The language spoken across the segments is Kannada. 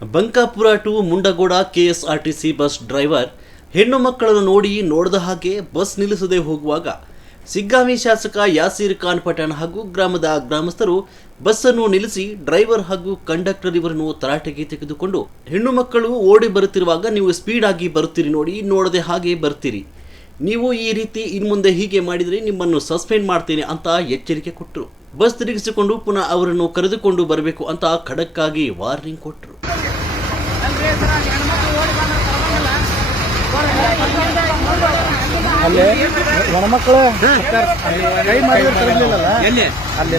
Bankapura to Mundgod KSRTC bus driver ಹೆಣ್ಣು ಮಕ್ಕಳನ್ನು ನೋಡಿ ನೋಡಿದ ಹಾಗೆ ಬಸ್ ನಿಲ್ಲಿಸದೆ ಹೋಗುವಾಗ ಸಿಗ್ಗಾಮಿ ಶಾಸಕ ಯಾಸೀರ್ ಖಾನ್ ಪಠಾಣ್ ಹಾಗೂ ಗ್ರಾಮದ ಗ್ರಾಮಸ್ಥರು ಬಸ್ಸನ್ನು ನಿಲ್ಲಿಸಿ ಡ್ರೈವರ್ ಹಾಗೂ ಕಂಡಕ್ಟರ್ ಇವರನ್ನು ತರಾಟೆಗೆ ತೆಗೆದುಕೊಂಡು ಹೆಣ್ಣು ಮಕ್ಕಳು ಓಡಿ ಬರುತ್ತಿರುವಾಗ ನೀವು ಸ್ಪೀಡ್ ಆಗಿ ಬರುತ್ತೀರಿ ನೋಡಿ ನೋಡದೆ ಹಾಗೆ ಬರ್ತೀರಿ. ನೀವು ಈ ರೀತಿ ಇನ್ಮುಂದೆ ಹೀಗೆ ಮಾಡಿದರೆ ನಿಮ್ಮನ್ನು ಸಸ್ಪೆಂಡ್ ಮಾಡ್ತೀನಿ ಅಂತ ಎಚ್ಚರಿಕೆ ಕೊಟ್ಟರು. ಬಸ್ ತಿರುಗಿಸಿಕೊಂಡು ಪುನಃ ಅವರನ್ನು ಕರೆದುಕೊಂಡು ಬರಬೇಕು ಅಂತ ಖಡಕ್ಕಾಗಿ ವಾರ್ನಿಂಗ್ ಕೊಟ್ಟರು. ಅಲ್ಲಿ ಹೆಣ್ಮಕ್ಳು ಕೈ ಮಾಡಿದ್ರೆ ತರಲಿಲ್ಲಲ್ಲ? ಅಲ್ಲಿ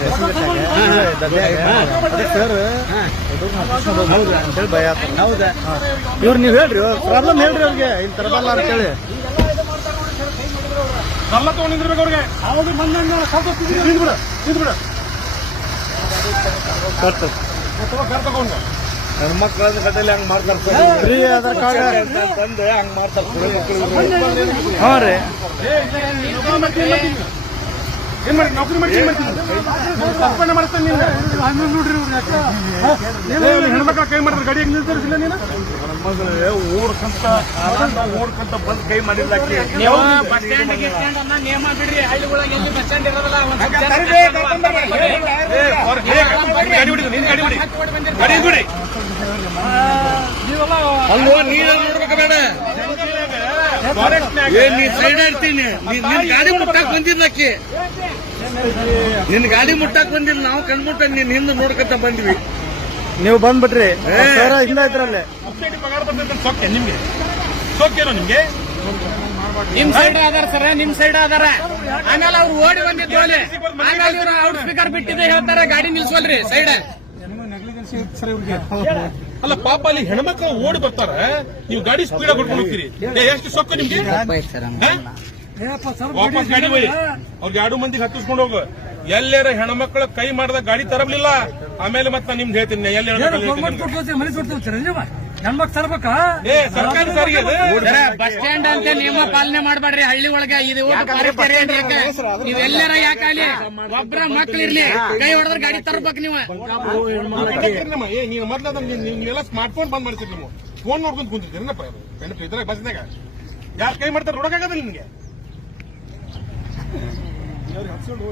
ಸರ್ ಅಂತೇಳಿ ಭಯ ಹೌದಾ? ಇವ್ರು ನೀವು ಹೇಳ್ರಿ ಪ್ರಾಬ್ಲಮ್ ಹೇಳ್ರಿ ಅವ್ರಿಗೆ. ಇಲ್ಲಿ ತರಬಲ್ಲ ಅಂತೇಳಿ ಎಲ್ಲ ತಗೊಂಡಿರ್ಬೇಕು ಅವ್ರಿಗೆ ಅವಾಗ ಬಂದ ತಗೊಂಡು. ಹೆಣ್ಮಕ್ಳ ಕಟ್ಟಲ್ಲಿ ಹಂಗ್ ಮಾಡ್ತಾರೆ ಫ್ರೀ ಆಧಾರ್ ಕಾರ್ಡ್ ತಂದೆ ಹಂಗ್ ಮಾಡ್ತಾರೆ ಹಾ. ರೀ. ಏನ್ ಮಾಡಿ ನೌಕರಿ ಮಾಡಿ ಏನ್ ಮಾಡ್ತೀನಿ ಮಾಡ್ತಾನೆ ನೀನು ನೋಡ್ರಿ ಇವ್ರು ಹೆಣ್ಮಕ್ಳ ಕೈ ಮಾಡಿದ್ರೆ ಗಾಡಿ ಹೆಂಗ್ ನಿಲ್ಸರಿಸಿಲ್ಲ ನೀನು? ಓಡ್ಕಂತ ಓಡ್ಕಂತ ಬಂದ್ ಕೈ ಮಾಡಿಲ್ಲ ನೀವು ಬಸ್ ಸ್ಟ್ಯಾಂಡ್ ಗಿಸ್ ಸ್ಟ್ಯಾಂಡ್ ಅನ್ನ ನೇಮ ಬಿಡ್ರಿ ಹಳ್ಳಿಗಳಿಗೆ ಎಲ್ಲಿ ಬಸ್ ಸ್ಟ್ಯಾಂಡ್ ಇರೋದಿಲ್ಲ ಗಾಡಿ ನಿನ್ ನೋಡ್ಬೇಕ ಬೇಡ ನೀ ಸೈಡ್ ಇರ್ತೀನಿ ನಿನ್ ಗಾಡಿ ಮುಟ್ಟಾಕ್ ಬಂದಿದ್ಲಕ್ಕಿ ನಿನ್ ಗಾಡಿ ಮುಟ್ಟಾಕ್ ಬಂದಿಲ್ಲ ನಾವು ಕಣ್ಮುಟ್ಟ ನೀನ್ ಹಿಂದೆ ನೋಡ್ಕೊತ ಬಂದ್ವಿ ನೀವು ಬಂದ್ಬಿಟ್ರಿ ಇಲ್ಲ ಇದ್ರಲ್ಲೇ ನಿಮ್ಗೆ. ಸೊಕ್ಕೇನೋ ನಿಮ್ಗೆ? ನಿಮ್ ಸೈಡ್ ಅದಾರ ಸರ್ ನಿಮ್ ಸೈಡ್ ಅದಾರ ಆಮೇಲೆ ಅವ್ರು ಓಡಿ ಬಂದಿದ್ದು ಅಲ್ಲಿ. ಆಮೇಲೆ ಇವ್ರು ಔಟ್ ಸ್ಪೀಕರ್ ಬಿಟ್ಟಿದ್ದೆ ಹೇಳ್ತಾರ ಗಾಡಿ ನಿಲ್ಸವಲ್ರಿ ಸೈಡ್ ಅಲ್ಲ ಪಾಪ ಅಲ್ಲಿ ಹೆಣ್ಮಕ್ಳು ಓಡಿ ಬರ್ತಾರ. ನೀವು ಗಾಡಿ ಸ್ಪೀಡ್ ಆಗಿ ಹೋಗ್ತೀರಿ. ಏ, ಎಷ್ಟು ಸೊಕ್ಕ ನಿಮ್ಗೆ? ವಾಪಸ್ ಗಾಡಿ ಹೋಗಿ. ಅವ್ರಿಗೆ ಎರಡು ಮಂದಿಗೆ ಹತ್ತಿಸ್ಕೊಂಡು ಹೋಗು. ಎಲ್ಲರ ಹೆಣ್ಮಕ್ಳ ಕೈ ಮಾಡಿದ ಗಾಡಿ ತರಲಿಲ್ಲ ಆಮೇಲೆ ಮತ್ತೆ ನಿಮ್ದು ಹೇಳ್ತೀನಿ ಎಲ್ಲಿ ಏ ಸರ್ಕಾರಿ ಸಾರಿಗೆ ಅದು. ಬಸ್ ಸ್ಟ್ಯಾಂಡ್ ಅಂತ ನಿಯಮ ಪಾಲನೆ ಮಾಡಬೇಡ್ರಿ ಹಳ್ಳಿ ಒಳಗ ಇದು ನೀವೆಲ್ಲರ ಯಾಕಾಲಿ ಒಬ್ರ ಮಕ್ಳಿರ್ಲಿ ಕೈ ಹೊಡೆದ್ರ ಗಾಡಿ ತರ್ಬೇಕು ನೀವು. ಕಂಡಕ್ಟರ್ನಮ್ಮ, ಏ ನೀವು ಮೊದ್ಲು ಅದನ್ನ ನೀವ್- ನೀವೆಲ್ಲ ಸ್ಮಾರ್ಟ್ ಫೋನ್ ಬಂದ್ ಮಾಡ್ತೀರಿ ನೀವು. ಫೋನ್ ನೋಡ್ಕೊಂತ ಕುಂತಿರ್ತೀರನಪ್ಪ ಇದ್ರಾಗ ಬಸ್ನಾಗ ಯಾರು ಕೈ ಮಾಡ್ತಾರೆ ನೋಡಕ್ಕಾಗಲ್ಲ ನಿಮ್ಗೆ.